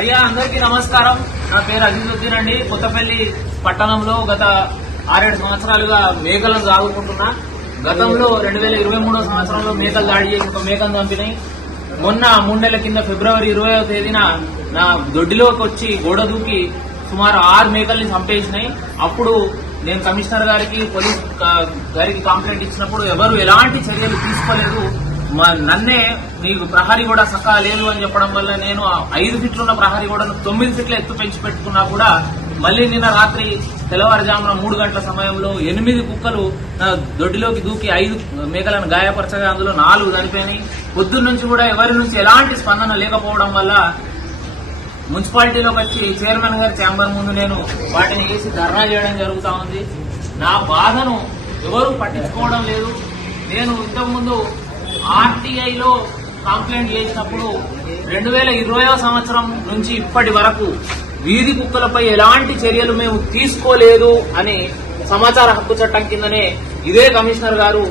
అయ్యా అందరికీ నమస్కారం. నా పేరు అజీజుద్దీన్ అండి. కొత్తపల్లి పట్టణంలో గత 6-7 సంవత్సరాలుగా మేకలను సాగుకుంటున్నా. గతంలో 2023 సంవత్సరంలో మేకలు దాడి చేసి ఒక మేకను చంపినాయి. మొన్న 3 నెలల కింద ఫిబ్రవరి 20వ తేదీన నా దొడ్డిలోకి వచ్చి గోడ దూకి సుమారు 6 మేకల్ని చంపేసినాయి. అప్పుడు నేను కమిషనర్ గారికి పోలీస్ గారికి కంప్లైంట్ ఇచ్చినప్పుడు ఎవరు ఎలాంటి చర్యలు తీసుకోలేదు. నన్నే నీకు ప్రహరీ కూడా సక్కా లేదు అని చెప్పడం వల్ల నేను 5 ఫీట్లు ఉన్న ప్రహరీ గోడను 9 ఫీట్ల ఎత్తు పెంచి పెట్టుకున్నా కూడా మళ్లీ నిన్న రాత్రి తెల్లవారుజామున 3 గంటల సమయంలో 8 కుక్కలు దొడ్డిలోకి దూకి 5 మేకలను గాయపరచగా అందులో 4 చనిపోయినాయి. పొద్దున్న నుంచి కూడా ఎవరి నుంచి ఎలాంటి స్పందన లేకపోవడం వల్ల మున్సిపాలిటీలోకి వచ్చి చైర్మన్ గారి ఛాంబర్ ముందు నేను వాటిని వేసి ధర్నా చేయడం జరుగుతా ఉంది. నా బాధను ఎవరూ పట్టించుకోవడం లేదు. నేను ఇంతకుముందు ఆర్టీఐలో కంప్లైంట్ చేసినప్పుడు 2020వ సంవత్సరం నుంచి ఇప్పటి వరకు వీధి కుక్కలపై ఎలాంటి చర్యలు మేము తీసుకోలేదు అని సమాచార హక్కు చట్టం కిందనే ఇదే కమిషనర్ గారు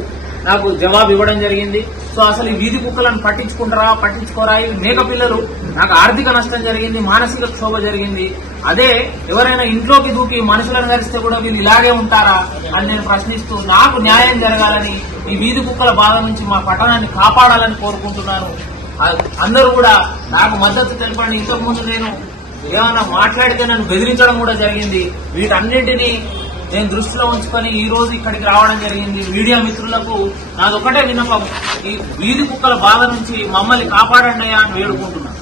నాకు జవాబు ఇవ్వడం జరిగింది. సో అసలు ఈ వీధి కుక్కలను పట్టించుకుంటారా పట్టించుకోరా? ఈ మేక పిల్లలు నాకు ఆర్థిక నష్టం జరిగింది, మానసిక క్షోభ జరిగింది. అదే ఎవరైనా ఇంట్లోకి దూకి మనుషులను గరిస్తే కూడా వీళ్ళు ఇలాగే ఉంటారా అని నేను ప్రశ్నిస్తూ నాకు న్యాయం జరగాలని, ఈ వీధి కుక్కల బాధ నుంచి మా పట్టణాన్ని కాపాడాలని కోరుకుంటున్నాను. అందరూ కూడా నాకు మద్దతు తెలపండి. ఇంతకుముందు నేను ఏమైనా మాట్లాడితే నన్ను బెదిరించడం కూడా జరిగింది. వీటన్నింటినీ నేను దృష్టిలో ఉంచుకొని ఈ రోజు ఇక్కడికి రావడం జరిగింది. మీడియా మిత్రులకు నాదొకటే విన్నపం, ఈ వీధి కుక్కల బాధ నుంచి మమ్మల్ని కాపాడండి అని వేడుకుంటున్నాను.